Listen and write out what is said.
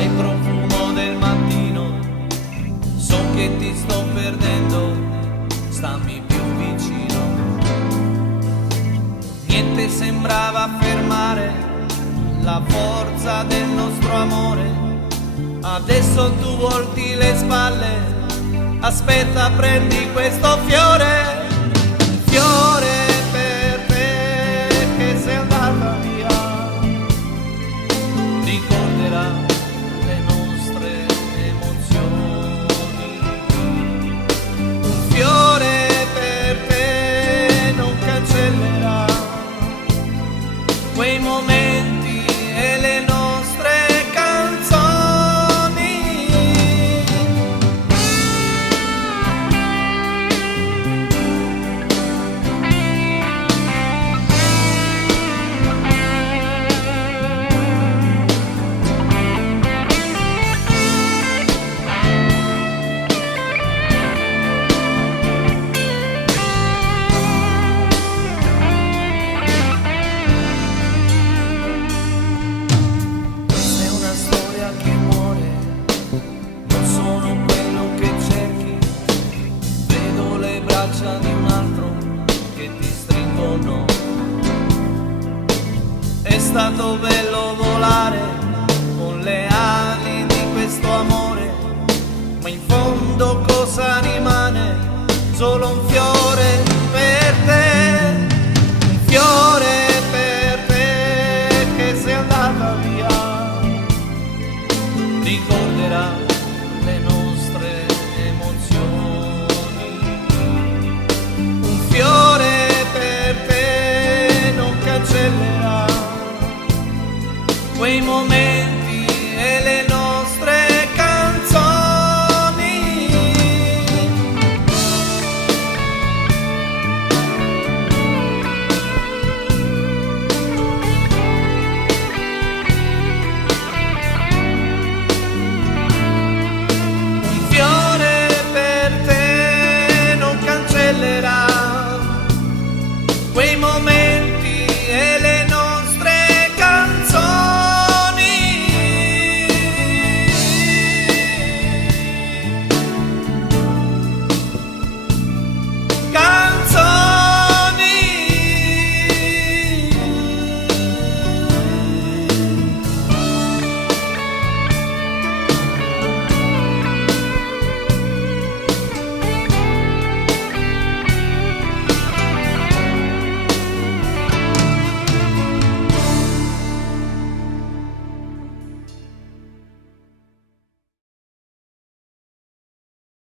sei profumo del mattino, so che ti sto perdendo, stammi più vicino. Niente sembrava fermare la forza del nostro amore, adesso tu volti le spalle, aspetta prendi questo fiore, il fiore per te che sei andata via, ricorderà le nostre emozioni, un fiore per te non cancellerà quei momenti e le nostre canzoni. Questa è una storia che muore, non sono quello che cerchi, vedo le braccia di un altro che ti stringono. È stato bello volare con le ali di questo amore, ma in fondo cosa rimane? Solo un fiore per te, un fiore per te che sei andata via, ricorderà le nostre emozioni, un fiore per te non cancellerà quei momenti e le notti.